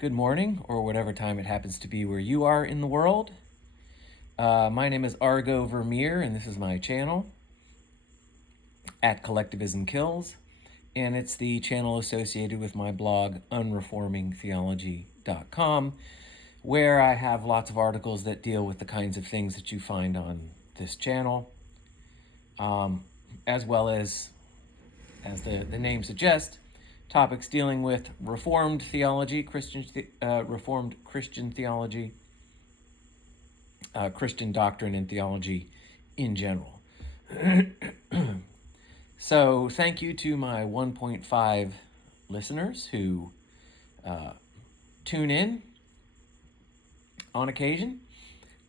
good morning, or whatever time it happens to be where you are in the world. My name is Argo Vermeer, and this is my channel at Collectivism Kills, and it's the channel associated with my blog, unreformingtheology.com, where I have lots of articles that deal with the kinds of things that you find on this channel, as well as the name suggests, topics dealing with Reformed theology, Reformed Christian theology, Christian doctrine and theology in general. So thank you to my 1.5 listeners who tune in on occasion,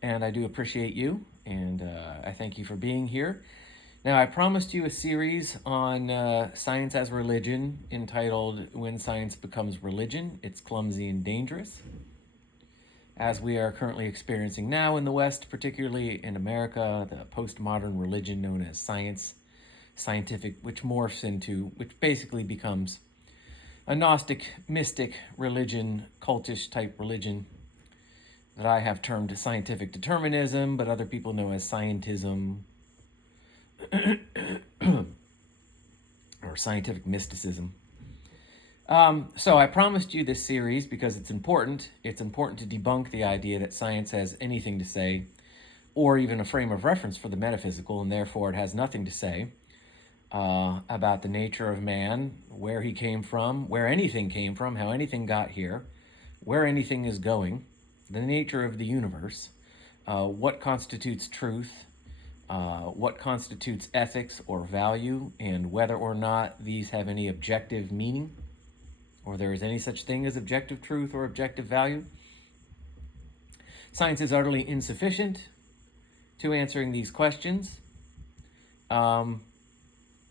and I do appreciate you, and I thank you for being here. Now, I promised you a series on science as religion entitled When Science Becomes Religion, It's Clumsy and Dangerous, as we are currently experiencing now in the West, particularly in America, the postmodern religion known as scientific, which basically becomes a Gnostic, mystic religion, cultish type religion that I have termed scientific determinism, but other people know as scientism, or scientific mysticism. So I promised you this series because it's important. It's important to debunk the idea that science has anything to say, or even a frame of reference for the metaphysical, and therefore it has nothing to say about the nature of man, where he came from, where anything came from, how anything got here, where anything is going, the nature of the universe, what constitutes truth, what constitutes ethics or value, and whether or not these have any objective meaning, or there is any such thing as objective truth or objective value. Science is utterly insufficient to answering these questions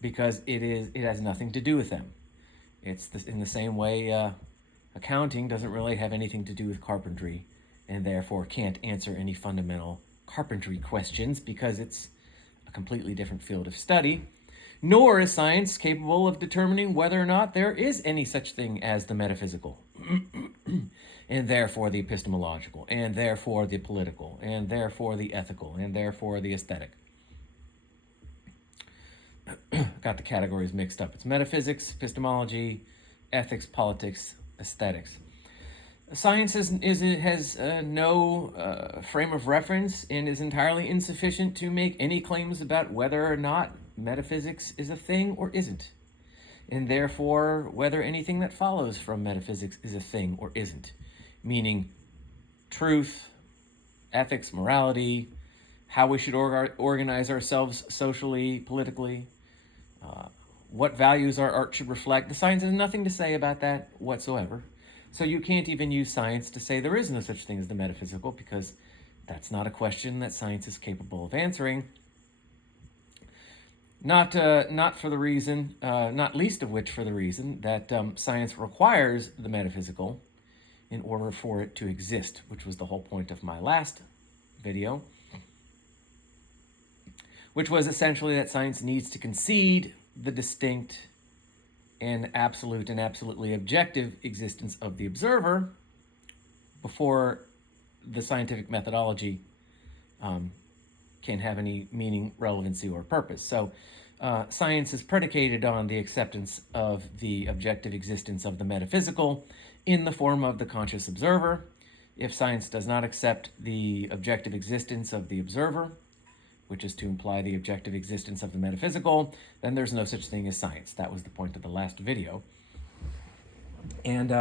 because it has nothing to do with them. It's in the same way accounting doesn't really have anything to do with carpentry, and therefore can't answer any fundamental carpentry questions because it's a completely different field of study, nor is science capable of determining whether or not there is any such thing as the metaphysical, and therefore the epistemological, and therefore the political, and therefore the ethical, and therefore the aesthetic. Got the categories mixed up. It's metaphysics, epistemology, ethics, politics, aesthetics. Science has no frame of reference and is entirely insufficient to make any claims about whether or not metaphysics is a thing or isn't, and therefore whether anything that follows from metaphysics is a thing or isn't, meaning truth, ethics, morality, how we should organize ourselves socially, politically, what values our art should reflect. The science has nothing to say about that whatsoever. So you can't even use science to say there is no such thing as the metaphysical, because that's not a question that science is capable of answering. Not for the reason, not least of which for the reason that science requires the metaphysical in order for it to exist, which was the whole point of my last video, which was essentially that science needs to concede the distinct and absolute and absolutely objective existence of the observer before the scientific methodology can have any meaning, relevancy, or purpose. So science is predicated on the acceptance of the objective existence of the metaphysical in the form of the conscious observer. If science does not accept the objective existence of the observer, which is to imply the objective existence of the metaphysical, then there's no such thing as science. That was the point of the last video. And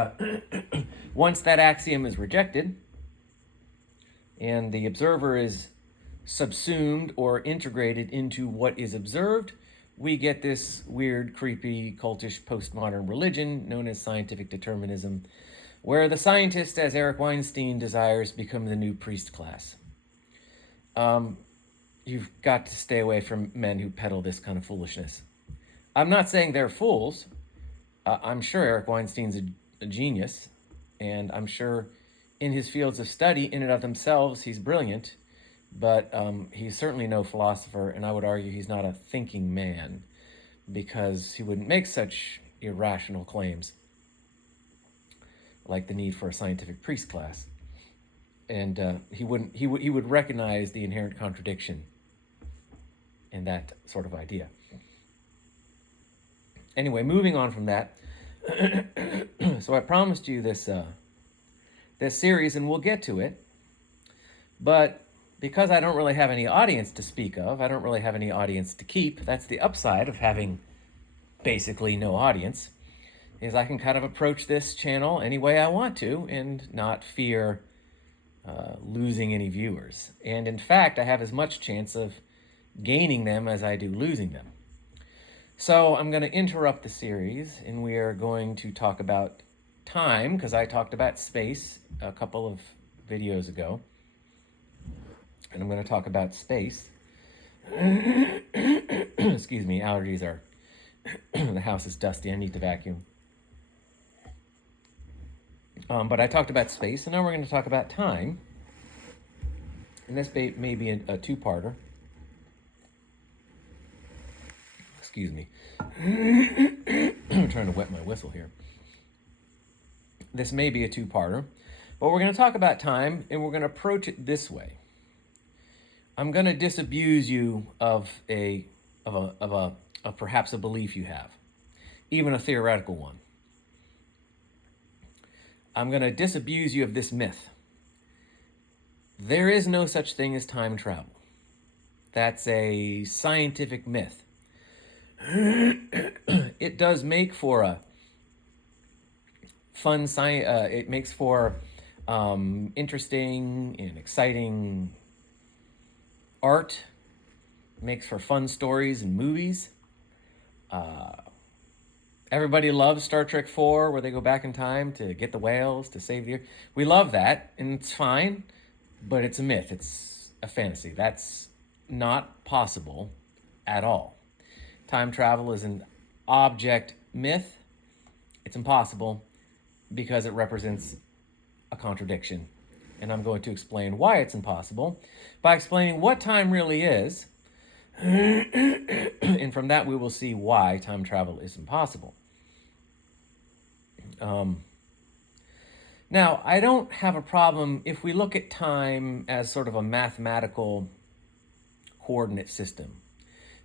once that axiom is rejected, and the observer is subsumed or integrated into what is observed, we get this weird, creepy, cultish, postmodern religion known as scientific determinism, where the scientist, as Eric Weinstein desires, become the new priest class. You've got to stay away from men who peddle this kind of foolishness. I'm not saying they're fools. I'm sure Eric Weinstein's a genius, and I'm sure in his fields of study, in and of themselves, he's brilliant, but he's certainly no philosopher, and I would argue he's not a thinking man, because he wouldn't make such irrational claims. like the need for a scientific priest class. And he would recognize the inherent contradiction in that sort of idea. Anyway, moving on from that. So I promised you this series, and we'll get to it. But because I don't really have any audience to speak of, I don't really have any audience to keep. That's the upside of having basically no audience, is I can kind of approach this channel any way I want to and not fear losing any viewers. And in fact, I have as much chance of gaining them as I do losing them. So I'm going to interrupt the series, and we are going to talk about time, because I talked about space a couple of videos ago. And I'm going to talk about space. Excuse me, allergies are... the house is dusty. I need to vacuum. But I talked about space, and now we're going to talk about time. And this may be a two-parter. Excuse me. I'm trying to wet my whistle here. This may be a two-parter, but we're going to talk about time, and we're going to approach it this way. I'm going to disabuse you of perhaps a belief you have, even a theoretical one. I'm going to disabuse you of this myth. There is no such thing as time travel. That's a scientific myth. It does make for a fun science. It makes for interesting and exciting art. It makes for fun stories and movies. Everybody loves Star Trek 4, where they go back in time to get the whales, to save the Earth. We love that, and it's fine, but it's a myth. It's a fantasy. That's not possible at all. Time travel is an object myth. It's impossible because it represents a contradiction. And I'm going to explain why it's impossible by explaining what time really is. And from that, we will see why time travel is impossible. Now, I don't have a problem if we look at time as sort of a mathematical coordinate system,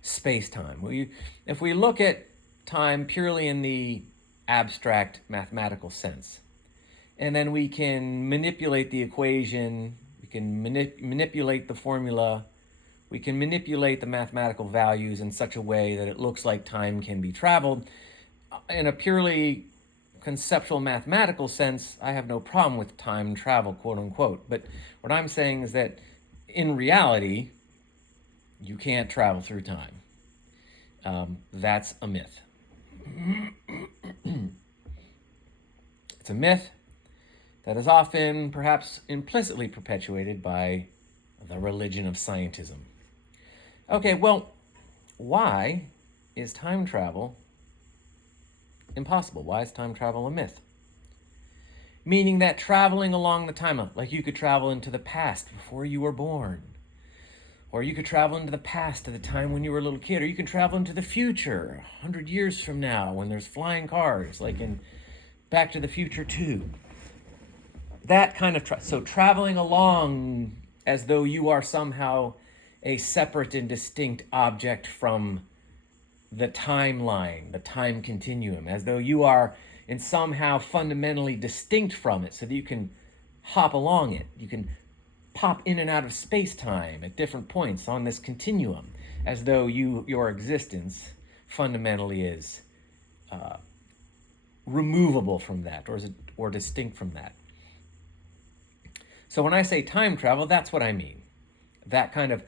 space-time. If we look at time purely in the abstract mathematical sense, and then we can manipulate the equation, we can manipulate the formula, we can manipulate the mathematical values in such a way that it looks like time can be traveled. In a purely conceptual mathematical sense, I have no problem with time travel, quote unquote. But what I'm saying is that in reality, you can't travel through time. That's a myth. It's a myth that is often, perhaps implicitly perpetuated by the religion of scientism. Okay, well, why is time travel impossible? Why is time travel a myth? Meaning that traveling along the timeline, like you could travel into the past before you were born, or you could travel into the past to the time when you were a little kid, or you can travel into the future 100 years from now when there's flying cars, like in Back to the Future 2. That kind of so traveling along as though you are somehow a separate and distinct object from the timeline, the time continuum, as though you are in somehow fundamentally distinct from it, so that you can hop along it. You can pop in and out of space-time at different points on this continuum, as though your existence fundamentally is removable from that, or distinct from that. So when I say time travel, that's what I mean. That kind of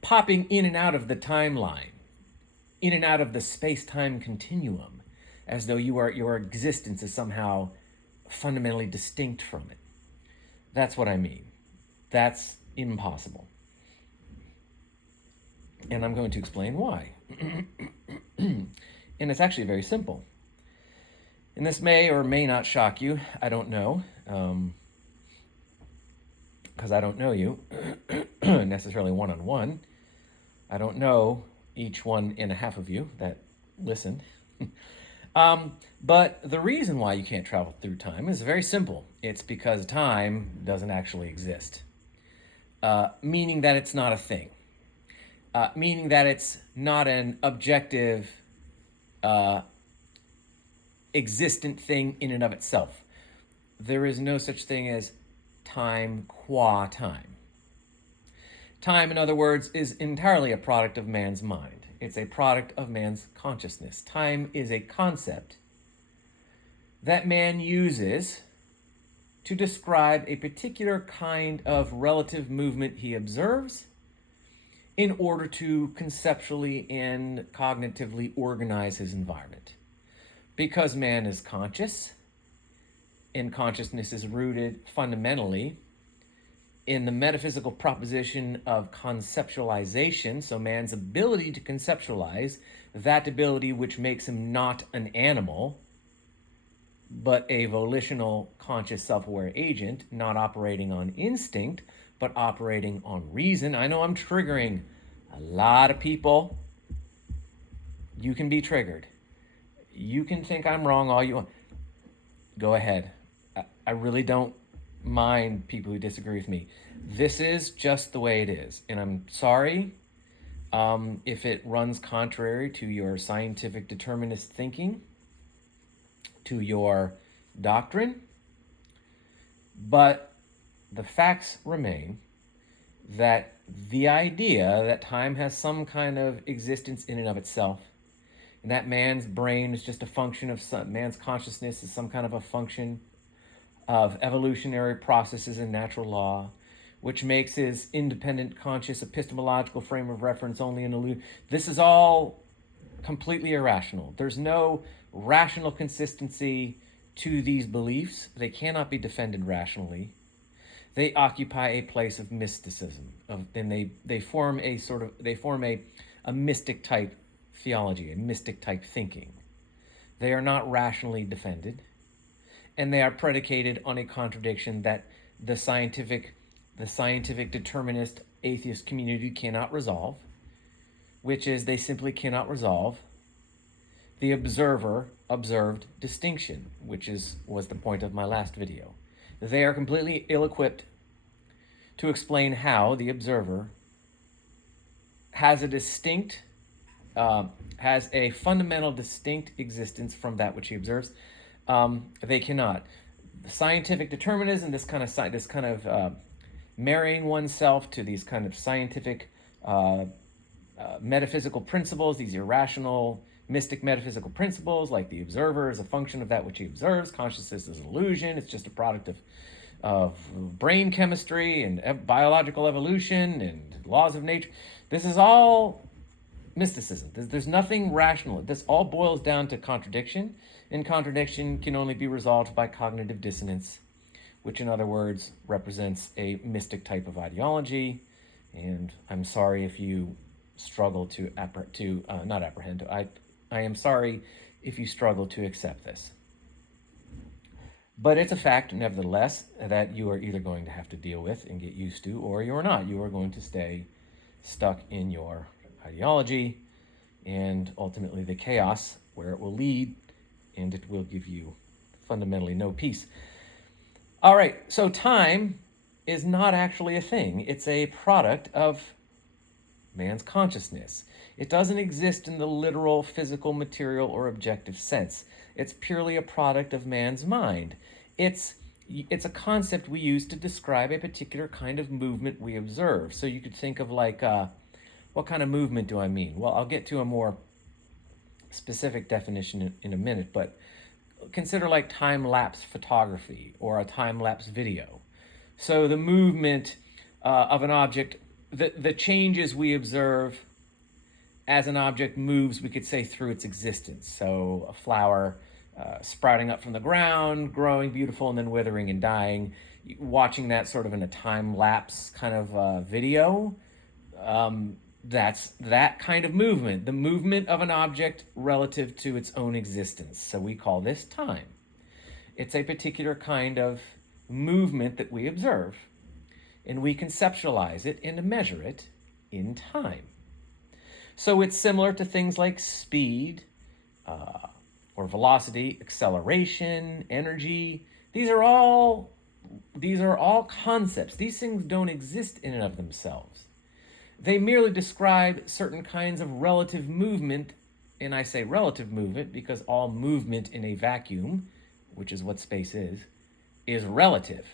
popping in and out of the timeline, in and out of the space-time continuum, as though your existence is somehow fundamentally distinct from it. That's what I mean. That's impossible. And I'm going to explain why. And it's actually very simple. And this may or may not shock you. I don't know. Because I don't know you necessarily one-on-one. I don't know each one and a half of you that listen. But the reason why you can't travel through time is very simple. It's because time doesn't actually exist, meaning that it's not a thing, meaning that it's not an objective, existent thing in and of itself. There is no such thing as time qua time. Time, in other words, is entirely a product of man's mind. It's a product of man's consciousness. Time is a concept that man uses to describe a particular kind of relative movement he observes in order to conceptually and cognitively organize his environment. Because man is conscious, and consciousness is rooted fundamentally in the metaphysical proposition of conceptualization, so man's ability to conceptualize, that ability which makes him not an animal, but a volitional, conscious, self-aware agent, not operating on instinct, but operating on reason. I know I'm triggering a lot of people. You can be triggered. You can think I'm wrong all you want. Go ahead. I really don't mind people who disagree with me. This is just the way it is. And I'm sorry if it runs contrary to your scientific determinist thinking, to your doctrine. But the facts remain that the idea that time has some kind of existence in and of itself, and that man's brain is just a function of man's consciousness is some kind of a function of evolutionary processes and natural law, which makes his independent, conscious, epistemological frame of reference only an illusion. This is all completely irrational. There's no rational consistency to these beliefs. They cannot be defended rationally. They occupy a place of mysticism, and they form a mystic type theology, a mystic type thinking. They are not rationally defended, and they are predicated on a contradiction that the scientific determinist atheist community cannot resolve, which is they simply cannot resolve the observed distinction, which was the point of my last video. They are completely ill-equipped to explain how the observer has a fundamental distinct existence from that which he observes. They cannot. Scientific determinism, this kind of marrying oneself to these kind of scientific metaphysical principles, these irrational mystic metaphysical principles, like the observer is a function of that which he observes, consciousness is an illusion, it's just a product of brain chemistry and biological evolution and laws of nature. This is all mysticism. There's nothing rational. This all boils down to contradiction, and contradiction can only be resolved by cognitive dissonance, which in other words represents a mystic type of ideology. And I'm sorry if you struggle I am sorry if you struggle to accept this. But it's a fact, nevertheless, that you are either going to have to deal with and get used to, or you're not. You are going to stay stuck in your ideology and ultimately the chaos where it will lead, and it will give you fundamentally no peace. All right, so time is not actually a thing. It's a product of man's consciousness. It doesn't exist in the literal, physical, material, or objective sense. It's purely a product of man's mind. It's a concept we use to describe a particular kind of movement we observe. So you could think of like, what kind of movement do I mean? Well, I'll get to a more specific definition in a minute, but consider like time-lapse photography or a time-lapse video. So the movement of an object, the changes we observe as an object moves, we could say, through its existence. So a flower sprouting up from the ground, growing beautiful, and then withering and dying. Watching that sort of in a time-lapse kind of video, that's that kind of movement, the movement of an object relative to its own existence. So we call this time. It's a particular kind of movement that we observe, and we conceptualize it and measure it in time. So it's similar to things like speed, or velocity, acceleration, energy. These are all concepts. These things don't exist in and of themselves. They merely describe certain kinds of relative movement, and I say relative movement because all movement in a vacuum, which is what space is relative.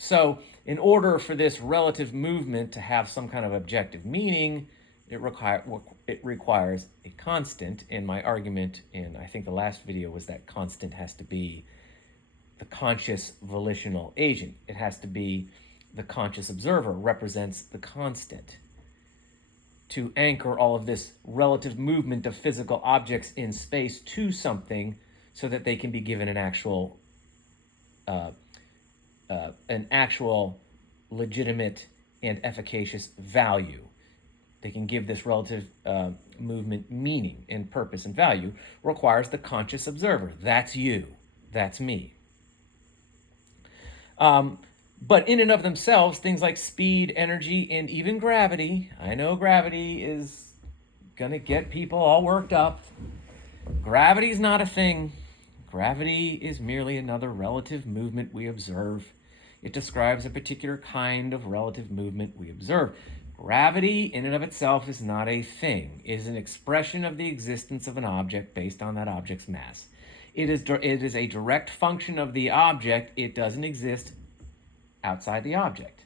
So, in order for this relative movement to have some kind of objective meaning, it requires a constant. And my argument in, I think the last video, was that constant has to be the conscious volitional agent. It has to be the conscious observer, represents the constant, to anchor all of this relative movement of physical objects in space to something so that they can be given an actual legitimate and efficacious value. They can give this relative movement meaning and purpose and value. Requires the conscious observer. That's you. That's me. But in and of themselves, things like speed, energy, and even gravity. I know gravity is going to get people all worked up. Gravity's not a thing. Gravity is merely another relative movement we observe. It describes a particular kind of relative movement we observe. Gravity in and of itself is not a thing. It is an expression of the existence of an object based on that object's mass. It is a direct function of the object. It doesn't exist outside the object.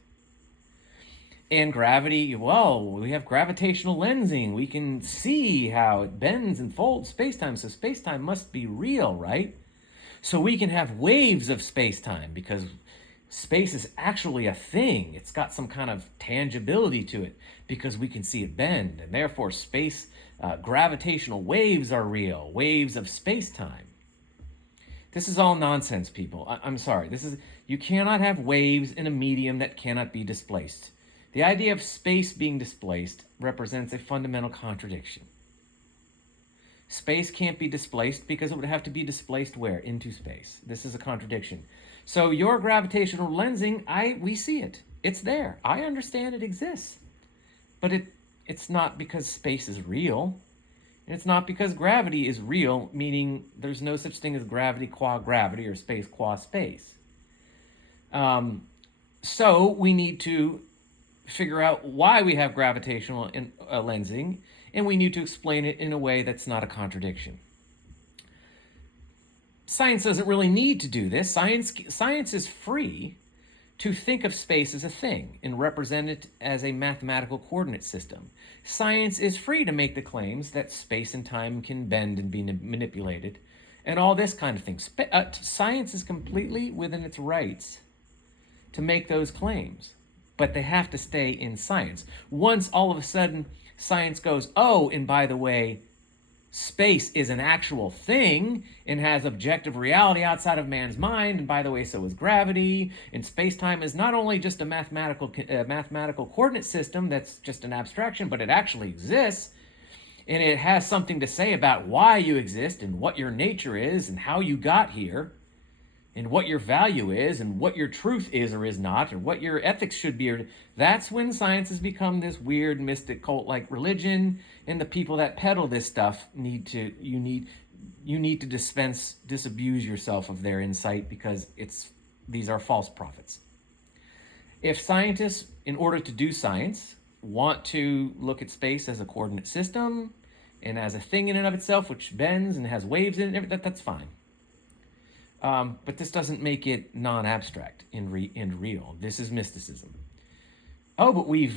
And gravity, well, we have gravitational lensing. We can see how it bends and folds space-time, so space-time must be real, right? So we can have waves of space-time because space is actually a thing. It's got some kind of tangibility to it because we can see it bend, and therefore space gravitational waves are real, waves of space-time. This is all nonsense, people. I'm sorry. You cannot have waves in a medium that cannot be displaced. The idea of space being displaced represents a fundamental contradiction. Space can't be displaced because it would have to be displaced where? Into space. This is a contradiction. So your gravitational lensing, we see it. It's there. I understand it exists. But it's not because space is real. And it's not because gravity is real, meaning there's no such thing as gravity qua gravity or space qua space. So we need to figure out why we have gravitational lensing, and we need to explain it in a way that's not a contradiction. Science doesn't really need to do this. Science is free to think of space as a thing and represent it as a mathematical coordinate system. Science is free to make the claims that space and time can bend and be manipulated and all this kind of thing. Science is completely within its rights to make those claims, but they have to stay in science. Once all of a sudden science goes, oh, and by the way, space is an actual thing and has objective reality outside of man's mind, and by the way, so is gravity, and space-time is not only just a mathematical coordinate system that's just an abstraction, but it actually exists, and it has something to say about why you exist and what your nature is and how you got here and what your value is and what your truth is or is not and what your ethics should be. That's when science has become this weird mystic cult-like religion, and the people that peddle this stuff need to disabuse yourself of their insight because these are false prophets. If scientists, in order to do science, want to look at space as a coordinate system and as a thing in and of itself which bends and has waves in it, that's fine. But this doesn't make it non-abstract and real. This is mysticism. Oh, but we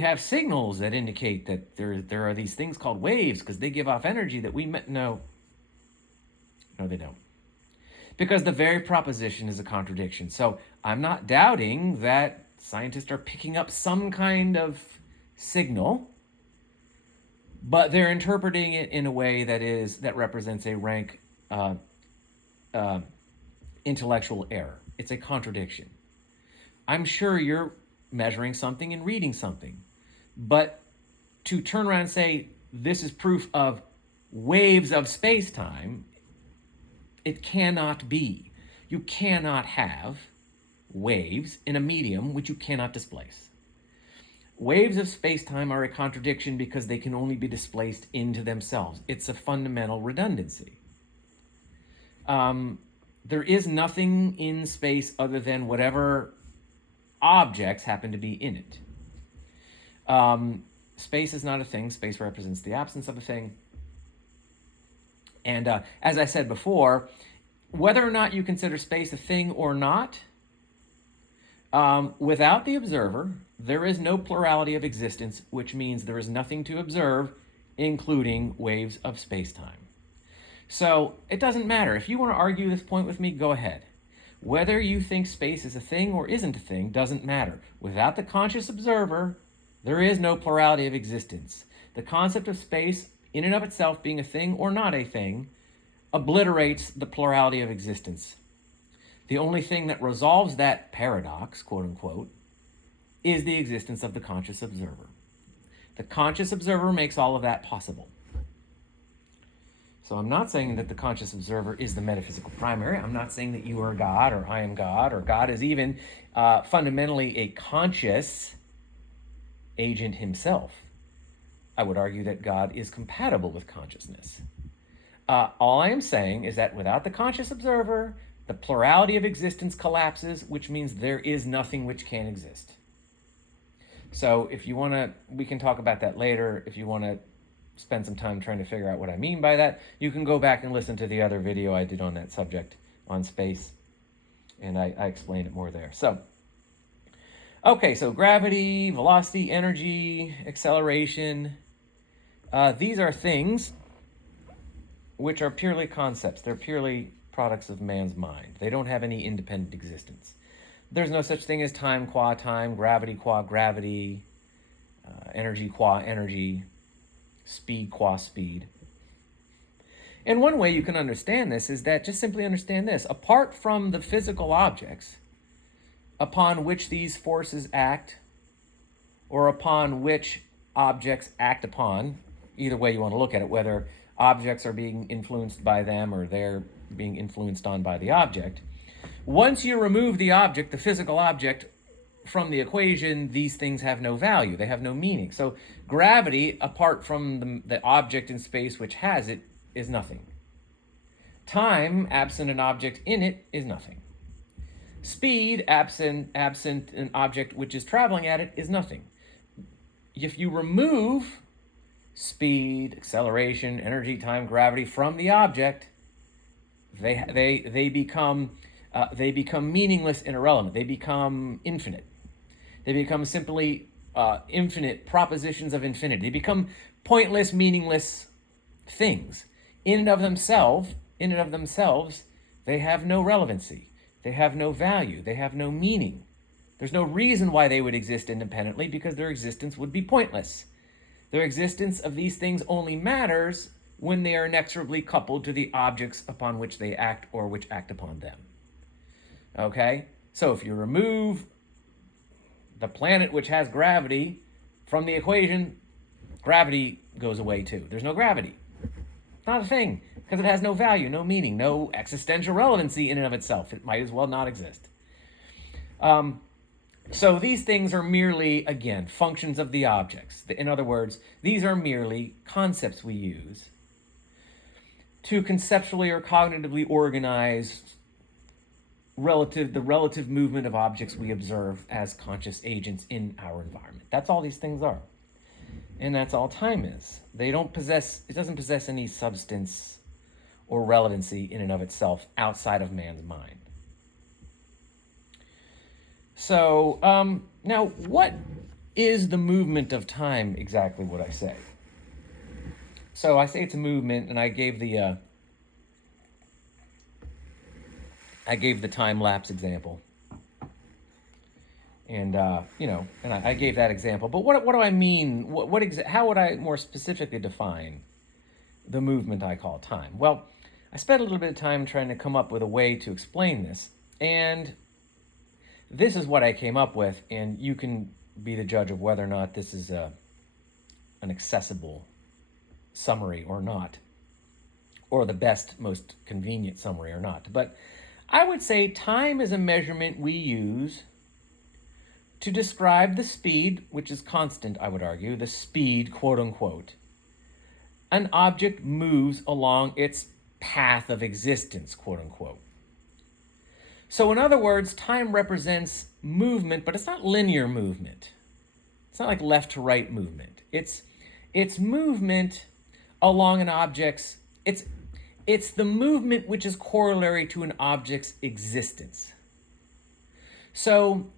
have signals that indicate that there are these things called waves because they give off energy that no, they don't. Because the very proposition is a contradiction. So I'm not doubting that scientists are picking up some kind of signal, but they're interpreting it in a way that represents a rank intellectual error. It's a contradiction. I'm sure you're measuring something and reading something, but to turn around and say this is proof of waves of space-time, it cannot be. You cannot have waves in a medium which you cannot displace. Waves of space-time are a contradiction because they can only be displaced into themselves. It's a fundamental redundancy. There is nothing in space other than whatever objects happen to be in it. Space is not a thing. Space represents the absence of a thing. And as I said before, whether or not you consider space a thing or not, without the observer, there is no plurality of existence, which means there is nothing to observe, including waves of space-time. So it doesn't matter. If you want to argue this point with me, go ahead. Whether you think space is a thing or isn't a thing doesn't matter. Without the conscious observer, there is no plurality of existence. The concept of space, in and of itself being a thing or not a thing, obliterates the plurality of existence. The only thing that resolves that paradox, quote unquote, is the existence of the conscious observer. The conscious observer makes all of that possible. So I'm not saying that the conscious observer is the metaphysical primary. I'm not saying that you are God or I am God or God is even fundamentally a conscious agent himself. I would argue that God is compatible with consciousness. All I am saying is that without the conscious observer, the plurality of existence collapses, which means there is nothing which can exist. So if you want to, we can talk about that later. If you want to spend some time trying to figure out what I mean by that, you can go back and listen to the other video I did on that subject on space, and I explain it more there. So, okay, so gravity, velocity, energy, acceleration, these are things which are purely concepts. They're purely products of man's mind. They don't have any independent existence. There's no such thing as time qua time, gravity qua gravity, energy qua energy, speed qua speed. And one way you can understand this is that just simply understand this. Apart from the physical objects upon which these forces act, or upon which objects act upon, either way you want to look at it, whether objects are being influenced by them or they're being influenced on by the object. Once you remove the object, the physical object, from the equation, these things have no value. They have no meaning. So gravity, apart from the object in space which has it, is nothing. Time, absent an object in it, is nothing. Speed, absent an object which is traveling at it, is nothing. If you remove speed, acceleration, energy, time, gravity from the object, they become meaningless and irrelevant. They become infinite. They become simply infinite propositions of infinity. They become pointless, meaningless things. In and of themselves, they have no relevancy. They have no value. They have no meaning. There's no reason why they would exist independently because their existence would be pointless. Their existence of these things only matters when they are inexorably coupled to the objects upon which they act or which act upon them. Okay? So if you remove the planet which has gravity from the equation, gravity goes away too. There's no gravity. It's not a thing because it has no value, no meaning, no existential relevancy in and of itself. It might as well not exist. So these things are merely, again, functions of the objects. In other words, these are merely concepts we use to conceptually or cognitively organize the relative movement of objects we observe as conscious agents in our environment. That's all these things are. And that's all time is. It doesn't possess any substance or relevancy in and of itself outside of man's mind. So, now what is the movement of time exactly what I say? So I say it's a movement, and I gave the time lapse example, and I gave that example. But what do I mean? How would I more specifically define the movement I call time? Well, I spent a little bit of time trying to come up with a way to explain this, and this is what I came up with, and you can be the judge of whether or not this is an accessible summary or not, or the best, most convenient summary or not. But I would say time is a measurement we use to describe the speed, which is constant, I would argue, the speed, quote unquote, an object moves along its path of existence, quote unquote. So in other words, time represents movement, but it's not linear movement. It's not like left to right movement. It's movement along an object's, it's the movement which is corollary to an object's existence. So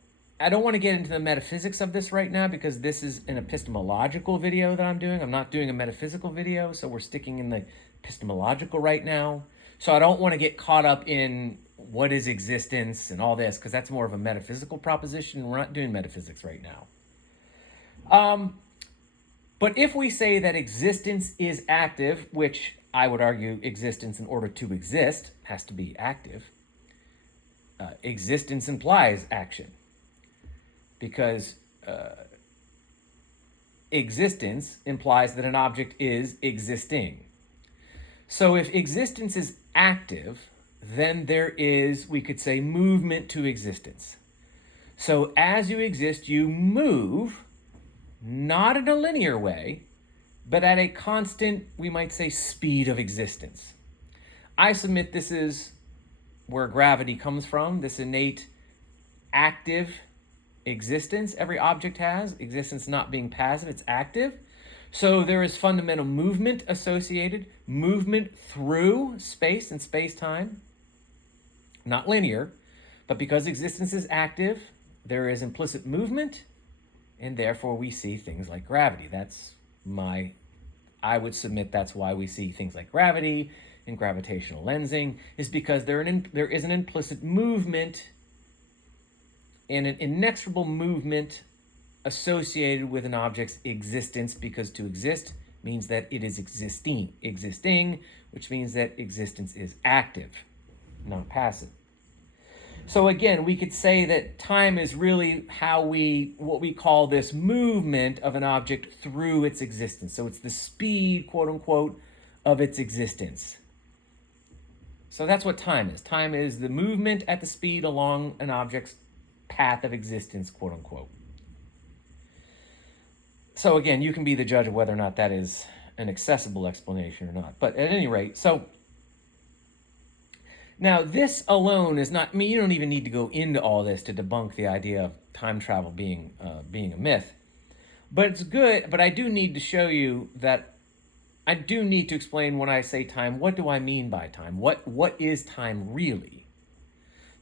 I don't want to get into the metaphysics of this right now because this is an epistemological video that I'm doing. I'm not doing a metaphysical video, so we're sticking in the epistemological right now. So I don't want to get caught up in what is existence and all this, because that's more of a metaphysical proposition. We're not doing metaphysics right now. But if we say that existence is active, which I would argue existence, in order to exist, has to be active, existence implies action. Because existence implies that an object is existing. So if existence is active, then there is, we could say, movement to existence. So as you exist, you move, not in a linear way, but at a constant, we might say, speed of existence. I submit this is where gravity comes from, this innate active existence every object has, existence not being passive, it's active. So there is fundamental movement associated, movement through space and space-time, not linear, but because existence is active, there is implicit movement, and therefore we see things like gravity. I would submit that's why we see things like gravity and gravitational lensing, is because there is an implicit movement and an inexorable movement associated with an object's existence, because to exist means that it is existing, which means that existence is active, not passive. So again, we could say that time is really what we call this movement of an object through its existence. So it's the speed, quote unquote, of its existence. So that's what time is. Time is the movement at the speed along an object's path of existence, quote unquote. So again, you can be the judge of whether or not that is an accessible explanation or not. But at any rate, so now this alone is not, I mean, you don't even need to go into all this to debunk the idea of time travel being a myth. But it's good, but I do need to show you that I do need to explain when I say time, what do I mean by time? What is time really?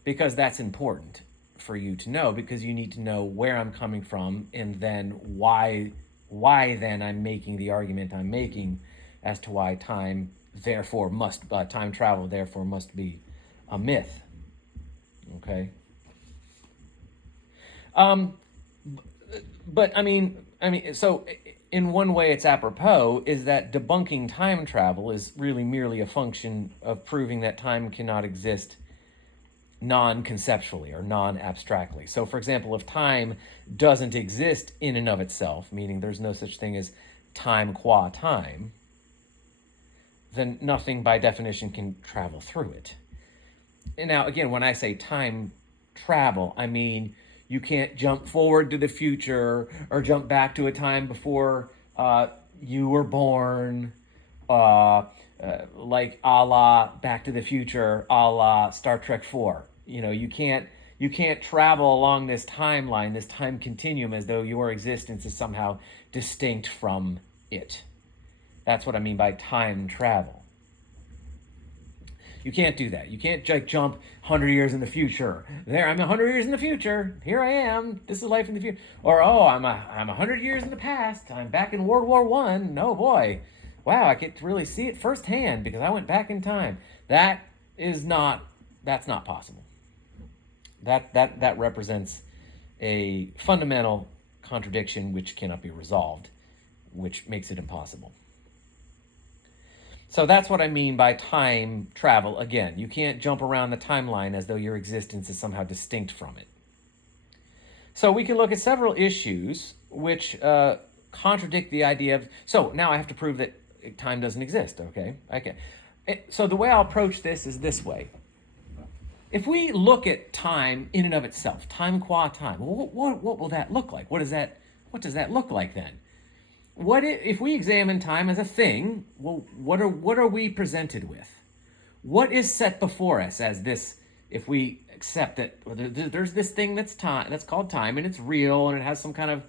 Because that's important for you to know, because you need to know where I'm coming from, and then why then I'm making the argument I'm making as to why time travel therefore must be a myth. Okay. But I mean, so in one way it's apropos is that debunking time travel is really merely a function of proving that time cannot exist non-conceptually or non-abstractly. So for example, if time doesn't exist in and of itself, meaning there's no such thing as time qua time, then nothing by definition can travel through it. And now again, when I say time travel, I mean you can't jump forward to the future or jump back to a time before you were born, like a la Back to the Future, a la Star Trek 4. You can't travel along this timeline, this time continuum, as though your existence is somehow distinct from it. That's what I mean by time travel. You can't do that. You can't jump 100 years in the future. There, I'm 100 years in the future. Here I am. This is life in the future. Or, I'm 100 years in the past. I'm back in World War I. Oh boy. Wow, I get to really see it firsthand because I went back in time. That's not possible. That represents a fundamental contradiction which cannot be resolved, which makes it impossible. So that's what I mean by time travel. Again, you can't jump around the timeline as though your existence is somehow distinct from it. So we can look at several issues which contradict the idea of... So now I have to prove that time doesn't exist, okay? So the way I'll approach this is this way. if we look at time in and of itself, time qua time, what will that look like? What does that look like then? If we examine time as a thing? Well, what are we presented with? What is set before us as this? If we accept that there's this thing that's time, that's called time, and it's real, and it has some kind of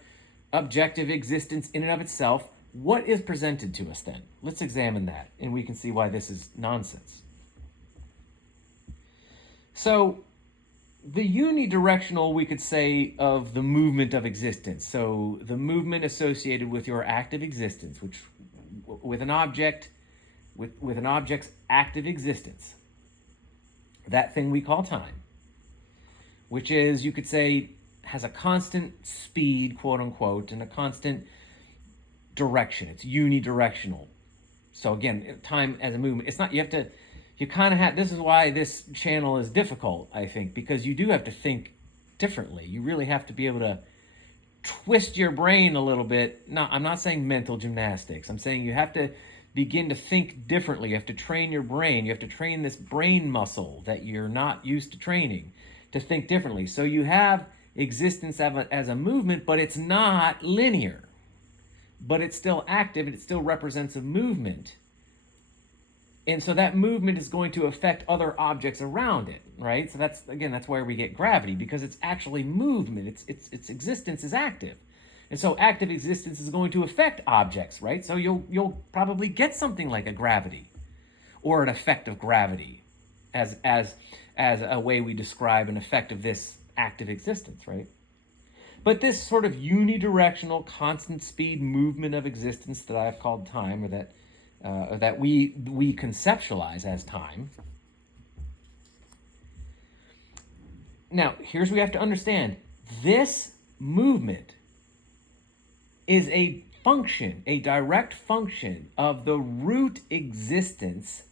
objective existence in and of itself, what is presented to us then? Let's examine that, and we can see why this is nonsense. So, the unidirectional, we could say, of the movement of existence. So, the movement associated with your active existence, which, with an object, with an object's active existence, that thing we call time, which is, you could say, has a constant speed, quote unquote, and a constant direction. It's unidirectional. So again, time as a movement, it's not, you kind of have, this is why this channel is difficult, I think, because you do have to think differently. You really have to be able to twist your brain a little bit. No, I'm not saying mental gymnastics. I'm saying you have to begin to think differently. You have to train your brain. You have to train this brain muscle that you're not used to training to think differently. So you have existence as a movement, but it's not linear. But it's still active, and it still represents a movement. And so that movement is going to affect other objects around it, right? So that's where we get gravity, because it's actually movement. Its existence is active. And so active existence is going to affect objects, right? So you'll probably get something like a gravity or an effect of gravity as a way we describe an effect of this active existence, right? But this sort of unidirectional, constant speed movement of existence that I've called time, or that we conceptualize as time. Now, here's what we have to understand. This movement is a function, a direct function of the root existence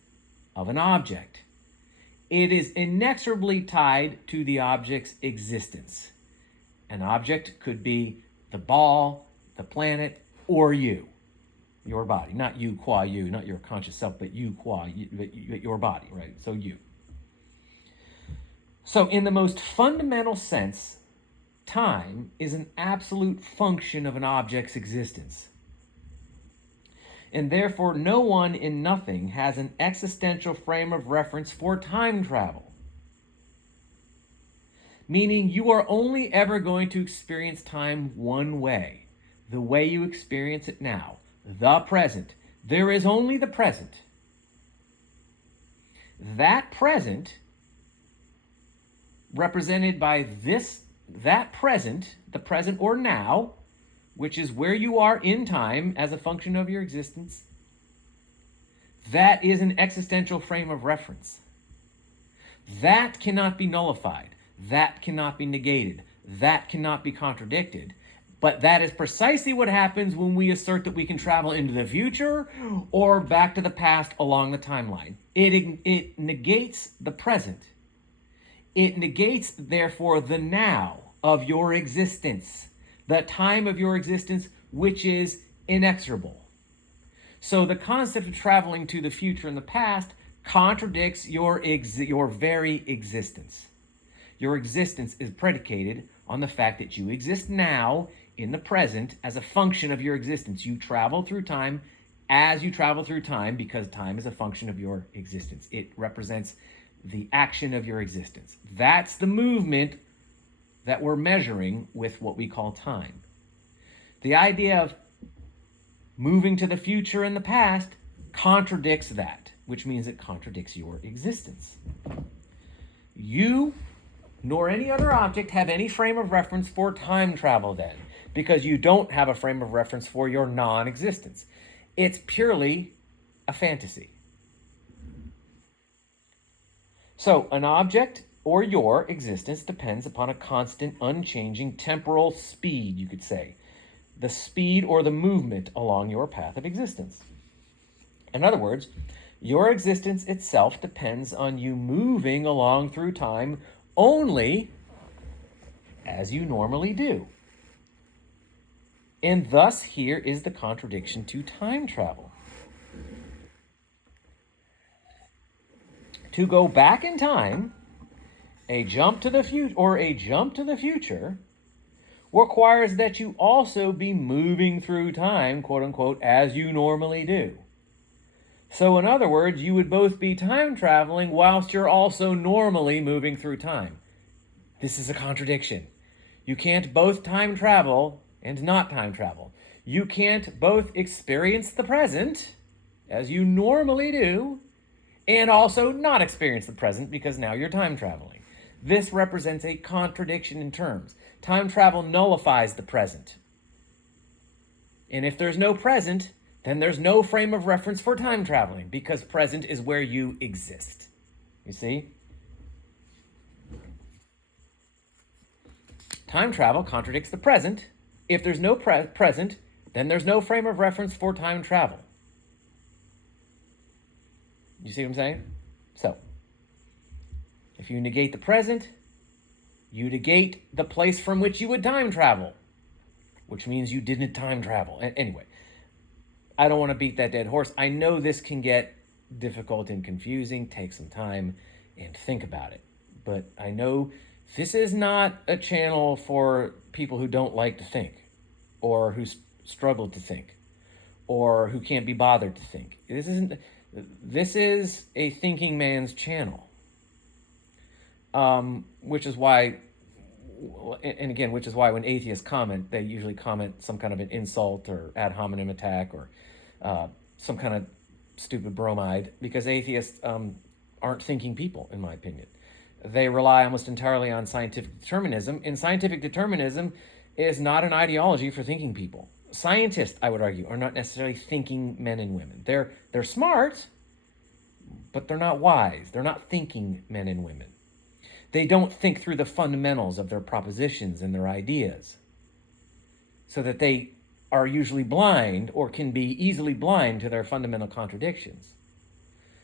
of an object. It is inexorably tied to the object's existence. An object could be the ball, the planet, or you, your body. Not you qua you, not your conscious self, but you qua you, but your body, right? So you. So in the most fundamental sense, time is an absolute function of an object's existence. And therefore, no one in nothing has an existential frame of reference for time travel. Meaning you are only ever going to experience time one way, the way you experience it now, the present. There is only the present. That present, represented by that present, the present or now, which is where you are in time as a function of your existence, that is an existential frame of reference. That cannot be nullified. That cannot be negated. That cannot be contradicted. But that is precisely what happens when we assert that we can travel into the future or back to the past along the timeline. It negates the present. It negates, therefore, the now of your existence, the time of your existence, which is inexorable. So the concept of traveling to the future and the past contradicts your very existence. Your existence is predicated on the fact that you exist now in the present as a function of your existence. You travel through time as you travel through time because time is a function of your existence. It represents the action of your existence. That's the movement that we're measuring with what we call time. The idea of moving to the future and the past contradicts that, which means it contradicts your existence. You nor any other object have any frame of reference for time travel then, because you don't have a frame of reference for your non-existence. It's purely a fantasy. So an object or your existence depends upon a constant, unchanging temporal speed, you could say. The speed or the movement along your path of existence. In other words, your existence itself depends on you moving along through time only as you normally do. And thus here is the contradiction to time travel. To go back in time A jump to the future requires that you also be moving through time, quote unquote, as you normally do. So in other words, you would both be time traveling whilst you're also normally moving through time. This is a contradiction. You can't both time travel and not time travel. You can't both experience the present, as you normally do, and also not experience the present because now you're time traveling. This represents a contradiction in terms. Time travel nullifies the present. And if there's no present, then there's no frame of reference for time traveling because present is where you exist. You see? Time travel contradicts the present. If there's no present, then there's no frame of reference for time travel. You see what I'm saying? So, if you negate the present, you negate the place from which you would time travel, which means you didn't time travel. Anyway, I don't want to beat that dead horse. I know this can get difficult and confusing. Take some time and think about it. But I know this is not a channel for people who don't like to think or who struggle to think or who can't be bothered to think. This is a thinking man's channel. Which is why when atheists comment, they usually comment some kind of an insult or ad hominem attack or some kind of stupid bromide, because atheists aren't thinking people, in my opinion. They rely almost entirely on scientific determinism, and scientific determinism is not an ideology for thinking people. Scientists, I would argue, are not necessarily thinking men and women. They're smart, but they're not wise. They're not thinking men and women. They don't think through the fundamentals of their propositions and their ideas, so that they are usually blind or can be easily blind to their fundamental contradictions.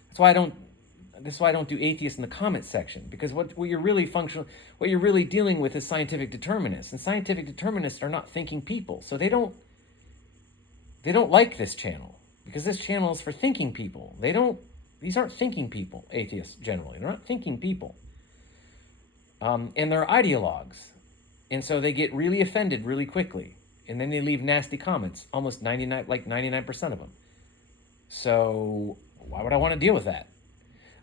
That's why I don't do atheists in the comment section, because what you're really dealing with is scientific determinists, and scientific determinists are not thinking people, so they don't like this channel, because this channel is for thinking people. These aren't thinking people, atheists generally. They're not thinking people. And they're ideologues. And so they get really offended really quickly. And then they leave nasty comments, almost 99% of them. So why would I want to deal with that?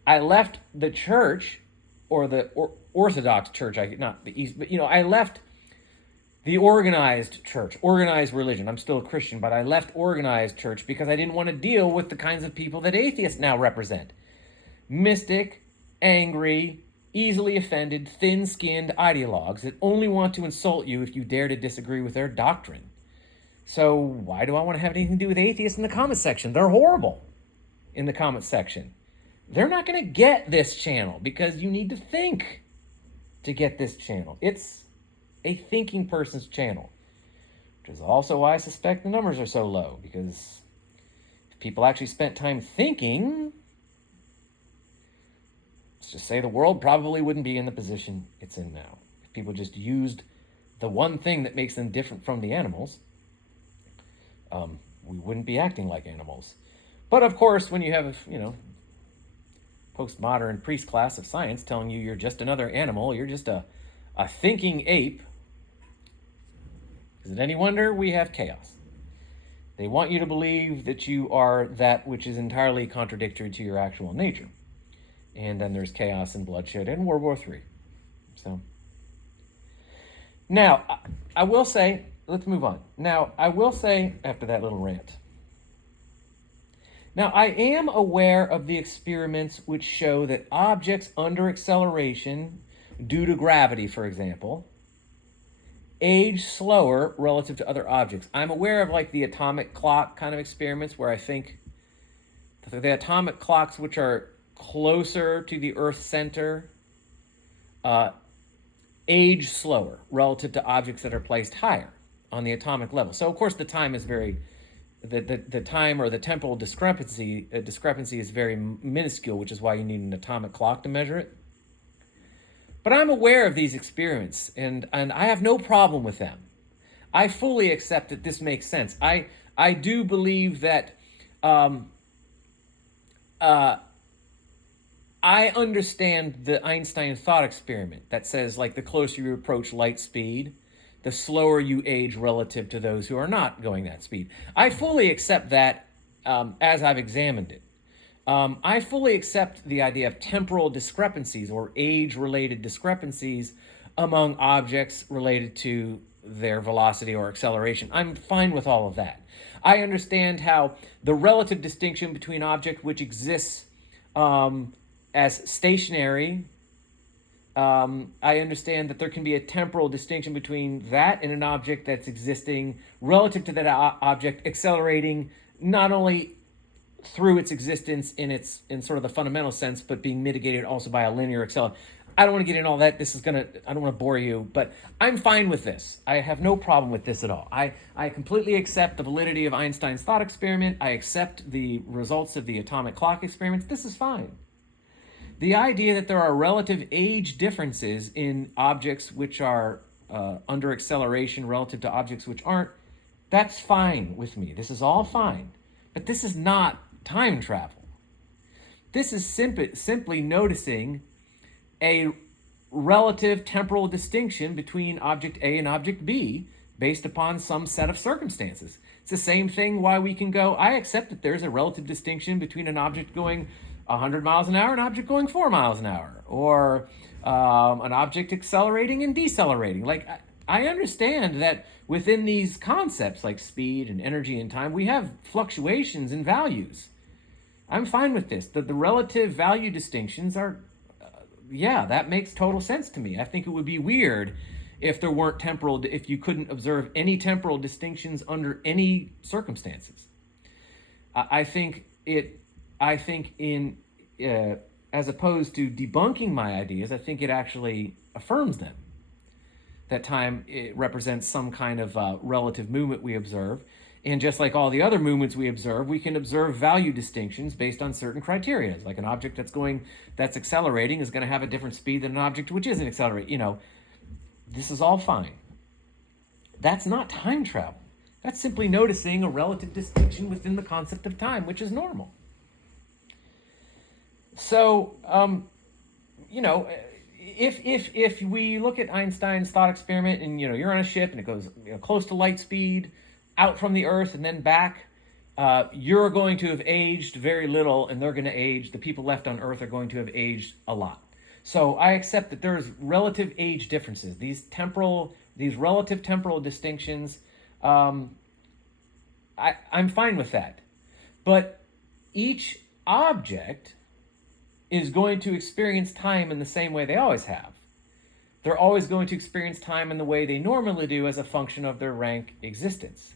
I left the church, or the Orthodox church, not the East, but I left the organized church, organized religion. I'm still a Christian, but I left organized church because I didn't want to deal with the kinds of people that atheists now represent. Mystic, angry, easily offended, thin-skinned ideologues that only want to insult you if you dare to disagree with their doctrine. So why do I want to have anything to do with atheists in the comment section? They're horrible in the comment section. They're not going to get this channel because you need to think to get this channel. It's a thinking person's channel, which is also why I suspect the numbers are so low, because if people actually spent time thinking, let's just say the world probably wouldn't be in the position it's in now. If people just used the one thing that makes them different from the animals, we wouldn't be acting like animals. But of course, when you have, postmodern priest class of science telling you you're just another animal, you're just a thinking ape, is it any wonder we have chaos? They want you to believe that you are that which is entirely contradictory to your actual nature. And then there's chaos and bloodshed and World War III. So, now, I will say, let's move on. Now, I will say, after that little rant, now, I am aware of the experiments which show that objects under acceleration, due to gravity, for example, age slower relative to other objects. I'm aware of the atomic clock kind of experiments where I think the atomic clocks which are closer to the Earth's center age slower relative to objects that are placed higher on the atomic level. So, of course, the time is the time or the temporal discrepancy is very minuscule, which is why you need an atomic clock to measure it. But I'm aware of these experiments, and I have no problem with them. I fully accept that this makes sense. I do believe that I understand the Einstein thought experiment that says, like, the closer you approach light speed, the slower you age relative to those who are not going that speed. I fully accept that as I've examined it. I fully accept the idea of temporal discrepancies or age-related discrepancies among objects related to their velocity or acceleration. I'm fine with all of that. I understand how the relative distinction between object which exists as stationary, I understand that there can be a temporal distinction between that and an object that's existing relative to that object accelerating not only through its existence in sort of the fundamental sense, but being mitigated also by a linear acceleration. I don't want to get into all that. I don't want to bore you, but I'm fine with this. I have no problem with this at all. I completely accept the validity of Einstein's thought experiment. I accept the results of the atomic clock experiments. This is fine. The idea that there are relative age differences in objects which are under acceleration relative to objects which aren't, that's fine with me. This is all fine. But this is not time travel. This is simply noticing a relative temporal distinction between object A and object B based upon some set of circumstances. It's the same thing why we can go, I accept that there's a relative distinction between an object going 100 miles an hour and an object going 4 miles an hour, or an object accelerating and decelerating. Like, I understand that within these concepts like speed and energy and time, we have fluctuations in values. I'm fine with this. The relative value distinctions are, yeah, that makes total sense to me. I think it would be weird if there weren't if you couldn't observe any temporal distinctions under any circumstances. I think as opposed to debunking my ideas, I think it actually affirms them. That time, it represents some kind of relative movement we observe. And just like all the other movements we observe, we can observe value distinctions based on certain criteria. Like an object that's accelerating is going to have a different speed than an object which isn't accelerating. This is all fine. That's not time travel. That's simply noticing a relative distinction within the concept of time, which is normal. So, if we look at Einstein's thought experiment and, you're on a ship and it goes close to light speed out from the Earth and then back, you're going to have aged very little and they're going to age, the people left on Earth are going to have aged a lot. So I accept that there's relative age differences, these relative temporal distinctions. I'm fine with that. But each object is going to experience time in the same way they always have. They're always going to experience time in the way they normally do as a function of their rank existence.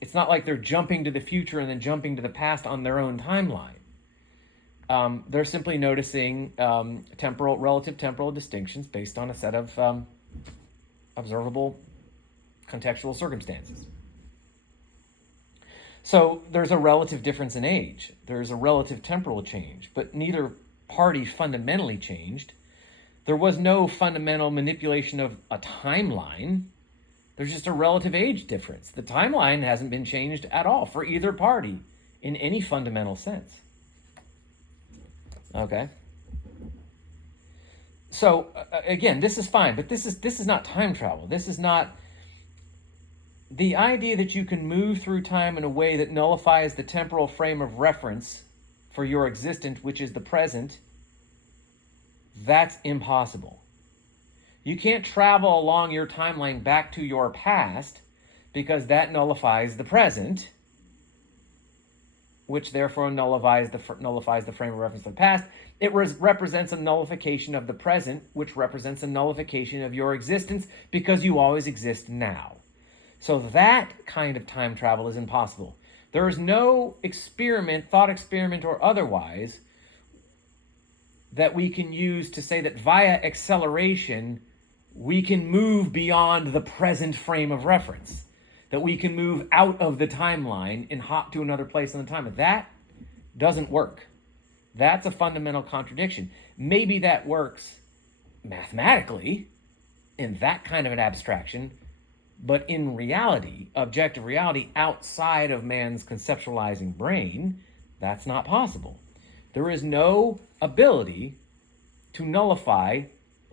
It's not like they're jumping to the future and then jumping to the past on their own timeline. They're simply noticing relative temporal distinctions based on a set of observable contextual circumstances. So there's a relative difference in age. There's a relative temporal change, but neither party fundamentally changed. There was no fundamental manipulation of a timeline. There's just a relative age difference. The timeline hasn't been changed at all for either party in any fundamental sense. Okay. So again, this is fine, but this is not time travel. This is not the idea that you can move through time in a way that nullifies the temporal frame of reference for your existence, which is the present. That's impossible. You can't travel along your timeline back to your past because that nullifies the present, which therefore nullifies the frame of reference of the past. It represents a nullification of the present, which represents a nullification of your existence because you always exist now. So that kind of time travel is impossible. There is no experiment, thought experiment or otherwise, that we can use to say that via acceleration, we can move beyond the present frame of reference, that we can move out of the timeline and hop to another place on the timeline. That doesn't work. That's a fundamental contradiction. Maybe that works mathematically in that kind of an abstraction, but in reality, objective reality outside of man's conceptualizing brain, that's not possible. There is no ability to nullify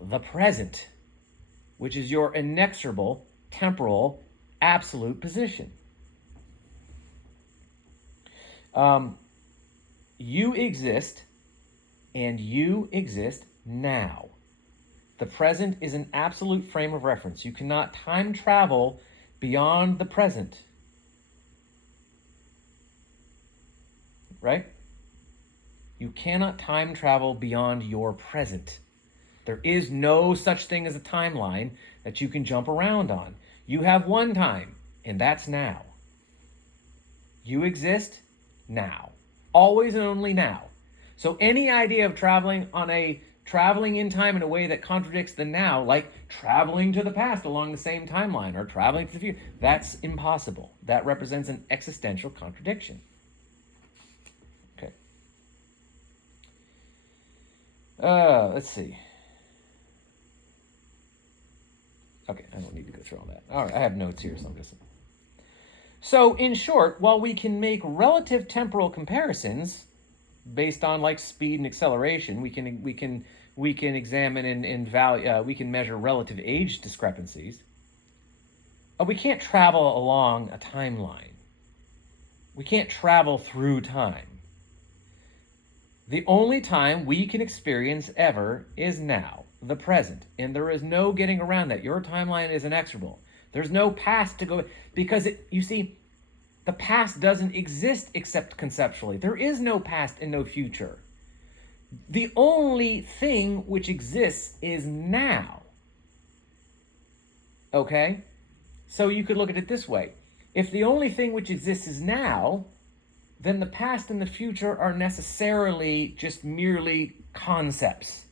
the present, which is your inexorable, temporal, absolute position. You exist, and you exist now. The present is an absolute frame of reference. You cannot time travel beyond the present. Right? You cannot time travel beyond your present. There is no such thing as a timeline that you can jump around on. You have one time, and that's now. You exist now. Always and only now. So any idea of traveling in time in a way that contradicts the now, like traveling to the past along the same timeline or traveling to the future, that's impossible. That represents an existential contradiction. Okay. Let's see. Okay, I don't need to go through all that. All right, I have notes here, so I'm just... So, in short, while we can make relative temporal comparisons based on like speed and acceleration, we can examine and value. We can measure relative age discrepancies. We can't travel along a timeline. We can't travel through time. The only time we can experience ever is now, the present, and there is no getting around that. Your timeline is inexorable. There's no past to go, because you see, the past doesn't exist except conceptually. There is no past and no future. The only thing which exists is now. Okay? So you could look at it this way. If the only thing which exists is now, then the past and the future are necessarily just merely concepts.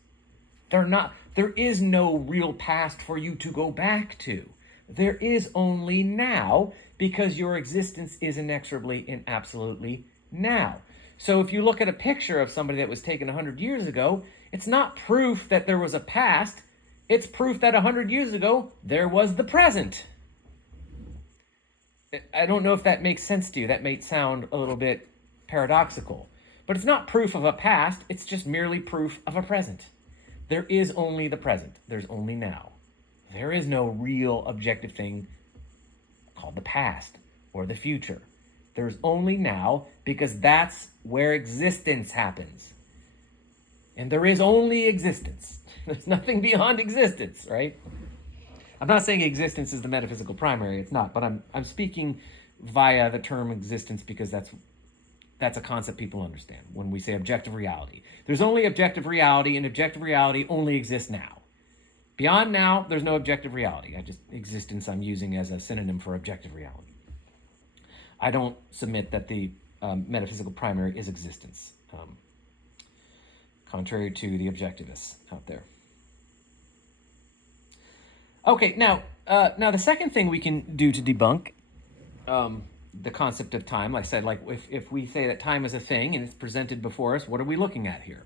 There is no real past for you to go back to. There is only now, because your existence is inexorably and absolutely now. So if you look at a picture of somebody that was taken 100 years ago, it's not proof that there was a past. It's proof that 100 years ago, there was the present. I don't know if that makes sense to you. That may sound a little bit paradoxical. But it's not proof of a past. It's just merely proof of a present. There is only the present. There's only now. There is no real objective thing called the past or the future. There's only now, because that's where existence happens. And there is only existence. There's nothing beyond existence, right? I'm not saying existence is the metaphysical primary. It's not, but I'm speaking via the term existence because that's a concept people understand when we say objective reality. There's only objective reality, and objective reality only exists now. Beyond now, there's no objective reality. Existence I'm using as a synonym for objective reality. I don't submit that the metaphysical primary is existence, contrary to the objectivists out there. Okay, now the second thing we can do to debunk the concept of time, like I said, like if we say that time is a thing and it's presented before us, what are we looking at here?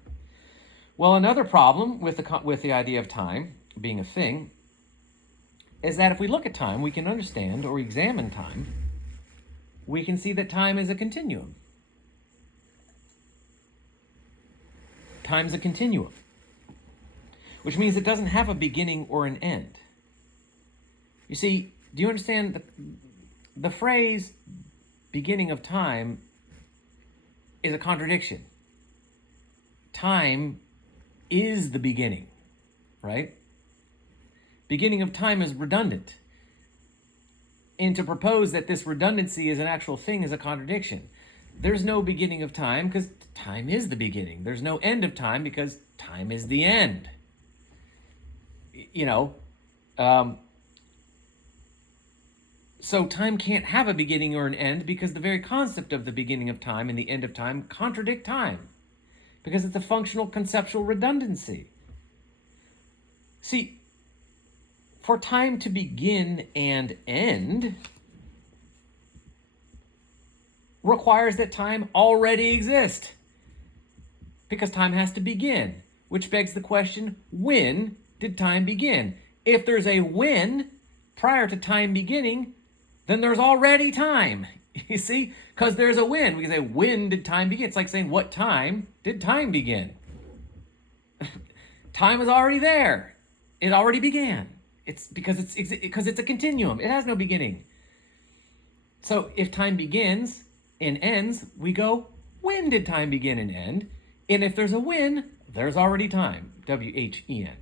Well, another problem with the idea of time being a thing is that if we look at time, we can understand or examine time, we can see that time is a continuum. Time's a continuum, which means it doesn't have a beginning or an end. You see, do you understand the phrase beginning of time is a contradiction? Time is the beginning, right? Beginning of time is redundant. And to propose that this redundancy is an actual thing is a contradiction. There's no beginning of time because time is the beginning. There's no end of time because time is the end. So time can't have a beginning or an end because the very concept of the beginning of time and the end of time contradict time, because it's a functional conceptual redundancy. See, for time to begin and end requires that time already exist, because time has to begin, which begs the question, when did time begin? If there's a when prior to time beginning, then there's already time. You see? Because there's a when. We can say, when did time begin? It's like saying, what time did time begin? Time is already there. It already began. It's because it's a continuum. It has no beginning. So if time begins and ends, we go, when did time begin and end? And if there's a when, there's already time. W-H-E-N.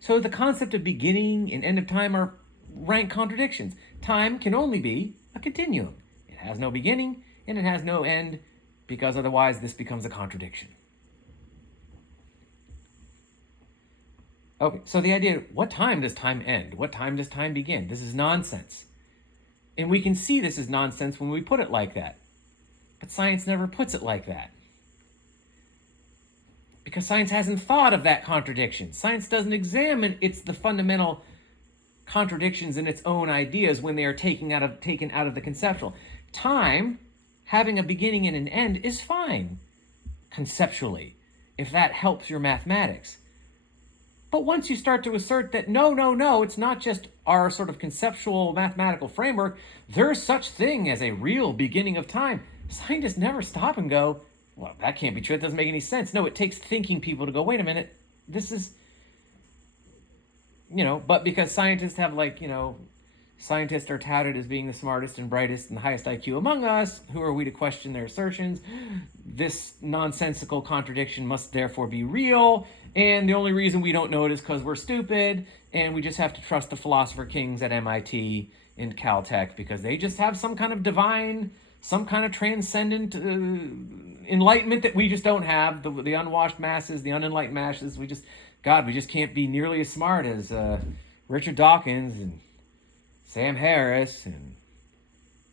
So the concept of beginning and end of time are rank contradictions. Time can only be a continuum. It has no beginning and it has no end, because otherwise this becomes a contradiction. Okay, so the idea, what time does time end? What time does time begin? This is nonsense. And we can see this is nonsense when we put it like that. But science never puts it like that. Because science hasn't thought of that contradiction. Science doesn't examine the fundamental contradictions in its own ideas when they are taken out of the conceptual. Time, having a beginning and an end, is fine, conceptually, if that helps your mathematics. But once you start to assert that, no, it's not just our sort of conceptual mathematical framework, there's such thing as a real beginning of time, scientists never stop and go, well, that can't be true. It doesn't make any sense. No, it takes thinking people to go, wait a minute, this is, but because scientists have scientists are touted as being the smartest and brightest and the highest IQ among us, who are we to question their assertions? This nonsensical contradiction must therefore be real, and the only reason we don't know it is because we're stupid, and we just have to trust the philosopher kings at MIT and Caltech because they just have some kind of divine, some kind of transcendent enlightenment that we just don't have. The unwashed masses, the unenlightened masses, we just can't be nearly as smart as Richard Dawkins and Sam Harris and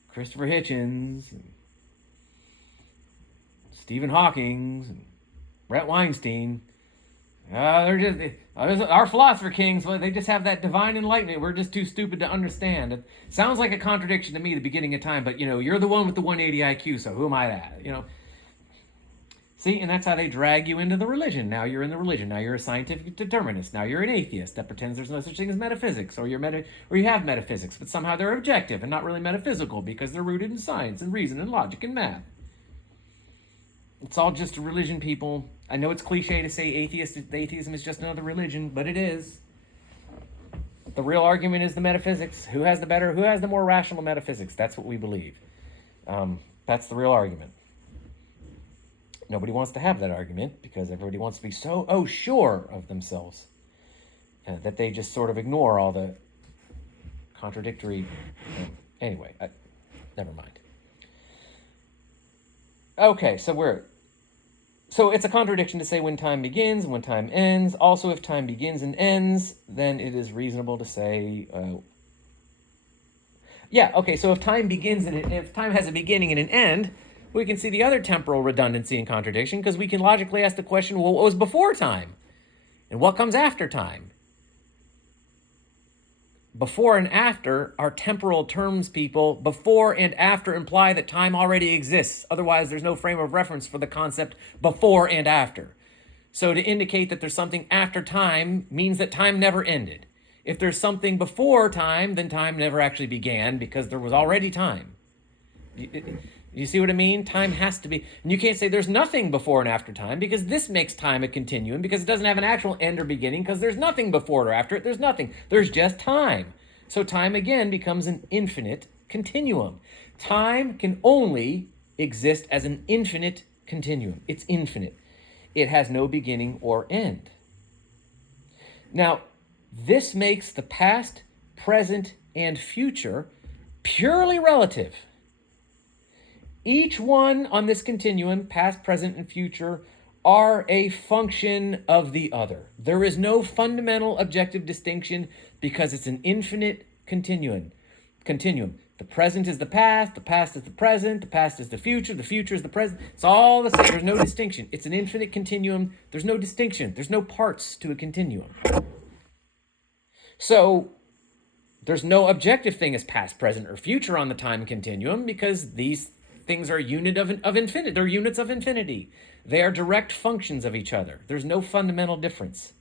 Christopher Hitchens and Stephen Hawking and Brett Weinstein. Our philosopher kings, well, they just have that divine enlightenment. We're just too stupid to understand. It sounds like a contradiction to me, the beginning of time, but you're the one with the 180 IQ, so who am I to, See, and that's how they drag you into the religion. Now you're in the religion. Now you're a scientific determinist. Now you're an atheist that pretends there's no such thing as metaphysics, or you have metaphysics, but somehow they're objective and not really metaphysical because they're rooted in science and reason and logic and math. It's all just a religion, people. I know it's cliche to say atheism is just another religion, but it is. The real argument is the metaphysics. Who has the more rational metaphysics? That's what we believe. That's the real argument. Nobody wants to have that argument because everybody wants to be so sure of themselves that they just sort of ignore all the contradictory. Anyway, never mind. Okay, so it's a contradiction to say when time begins and when time ends. Also, if time begins and ends, then it is reasonable to say. So if time begins and if time has a beginning and an end, we can see the other temporal redundancy and contradiction because we can logically ask the question, well, what was before time? And what comes after time? Before and after are temporal terms, people. Before and after imply that time already exists. Otherwise, there's no frame of reference for the concept before and after. So to indicate that there's something after time means that time never ended. If there's something before time, then time never actually began because there was already time. You see what I mean? Time has to be, and you can't say there's nothing before and after time because this makes time a continuum because it doesn't have an actual end or beginning because there's nothing before or after it. There's nothing. There's just time. So time again becomes an infinite continuum. Time can only exist as an infinite continuum. It's infinite. It has no beginning or end. Now, this makes the past, present, and future purely relative. Each one on this continuum, past, present, and future, are a function of the other. There is no fundamental objective distinction because it's an infinite continuum. The present is the past is the present, the past is the future is the present. It's all the same. There's no distinction. It's an infinite continuum. There's no distinction. There's no parts to a continuum. So there's no objective thing as past, present, or future on the time continuum because these things are infinite. They're units of infinity. They are direct functions of each other. There's no fundamental difference.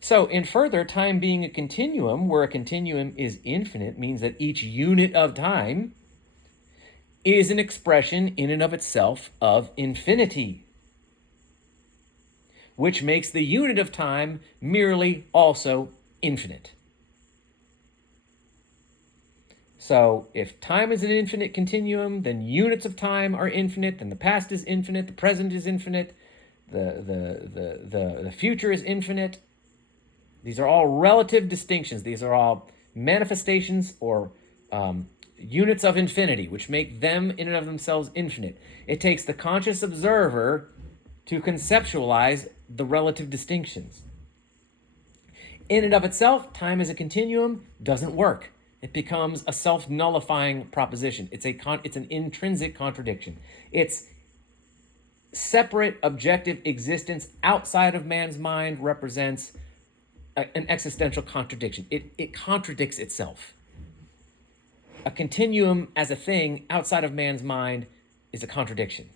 So, in further, time being a continuum, where a continuum is infinite, means that each unit of time is an expression in and of itself of infinity, which makes the unit of time merely also infinite. So if time is an infinite continuum, then units of time are infinite, then the past is infinite, the present is infinite, the future is infinite. These are all relative distinctions. These are all manifestations or units of infinity, which make them in and of themselves infinite. It takes the conscious observer to conceptualize the relative distinctions. In and of itself, time as a continuum doesn't work. It becomes a self-nullifying proposition. It's an intrinsic contradiction. It's separate objective existence outside of man's mind represents an existential contradiction. It contradicts itself. A continuum as a thing outside of man's mind is a contradiction.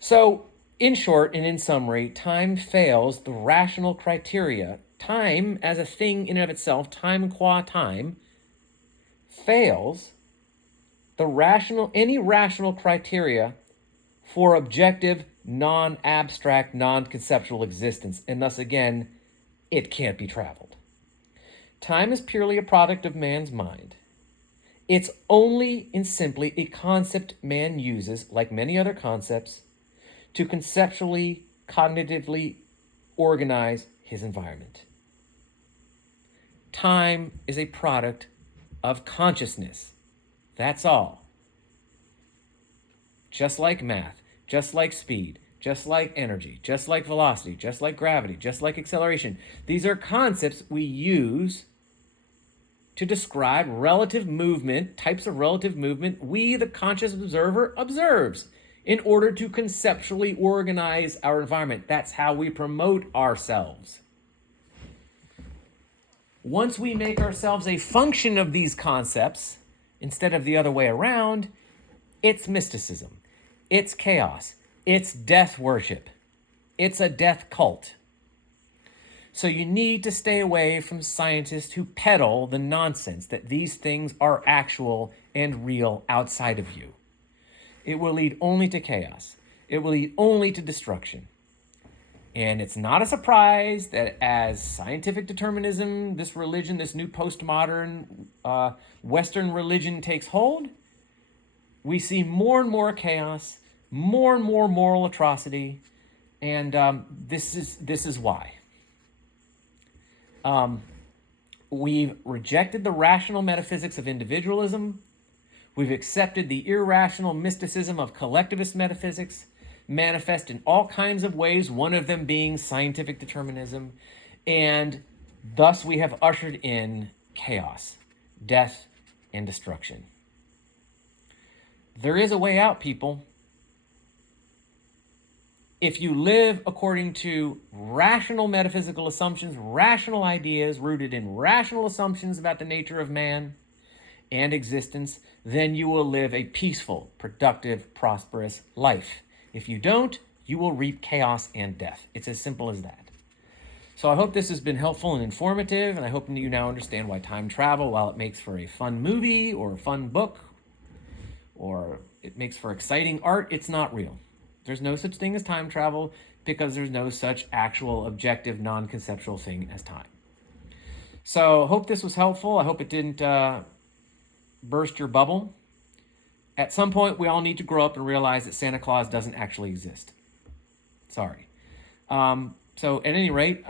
So, in short and in summary, time fails the rational criteria. Time as a thing in and of itself, time qua time, fails any rational criteria for objective, non-abstract, non-conceptual existence, and thus again, it can't be traveled. Time is purely a product of man's mind. It's only and simply a concept man uses, like many other concepts, to conceptually, cognitively organize his environment. Time is a product of consciousness. That's all. Just like math, just like speed, just like energy, just like velocity, just like gravity, just like acceleration. These are concepts we use to describe relative movement, types of relative movement we, the conscious observer, observes in order to conceptually organize our environment. That's how we promote ourselves. Once we make ourselves a function of these concepts, instead of the other way around, it's mysticism, it's chaos, it's death worship, it's a death cult. So you need to stay away from scientists who peddle the nonsense that these things are actual and real outside of you. It will lead only to chaos. It will lead only to destruction. And it's not a surprise that as scientific determinism, this religion, this new postmodern Western religion takes hold, we see more and more chaos, more and more moral atrocity, and this is why. We've rejected the rational metaphysics of individualism. We've accepted the irrational mysticism of collectivist metaphysics, manifest in all kinds of ways, one of them being scientific determinism, and thus we have ushered in chaos, death, and destruction. There is a way out, people. If you live according to rational metaphysical assumptions, rational ideas rooted in rational assumptions about the nature of man and existence, then you will live a peaceful, productive, prosperous life. If you don't, you will reap chaos and death. It's as simple as that. So I hope this has been helpful and informative, and I hope you now understand why time travel, while it makes for a fun movie or a fun book, or it makes for exciting art, it's not real. There's no such thing as time travel because there's no such actual objective non-conceptual thing as time. So I hope this was helpful. I hope it didn't burst your bubble. At some point, we all need to grow up and realize that Santa Claus doesn't actually exist. Sorry. So at any rate,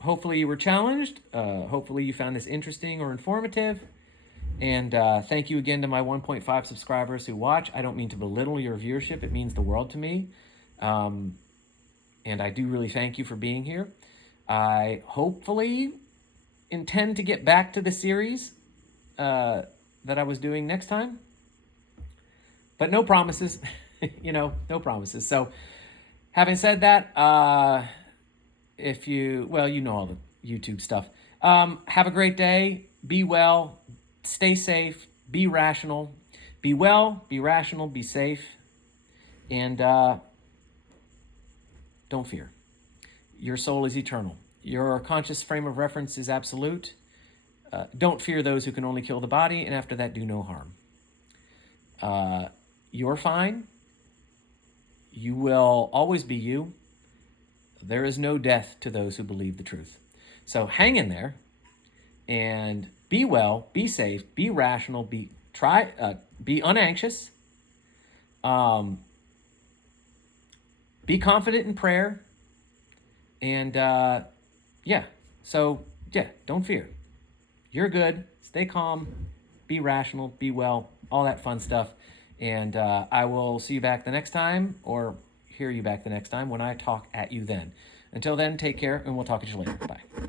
hopefully you were challenged. Hopefully you found this interesting or informative. And thank you again to my 1.5 subscribers who watch. I don't mean to belittle your viewership. It means the world to me. And I do really thank you for being here. I hopefully intend to get back to the series that I was doing next time. But no promises. No promises. So having said that, you know all the YouTube stuff. Have a great day. Be well. Stay safe, be rational, be well, be rational, be safe, and don't fear. Your soul is eternal. Your conscious frame of reference is absolute. don't fear those who can only kill the body, and after that, do no harm. You're fine. You will always be you. There is no death to those who believe the truth. So hang in there and be well, be safe, be rational, be unanxious. Be confident in prayer. And don't fear. You're good. Stay calm. Be rational. Be well. All that fun stuff. And I will see you back the next time, or hear you back the next time when I talk at you then. Until then, take care, and we'll talk to you later. Bye.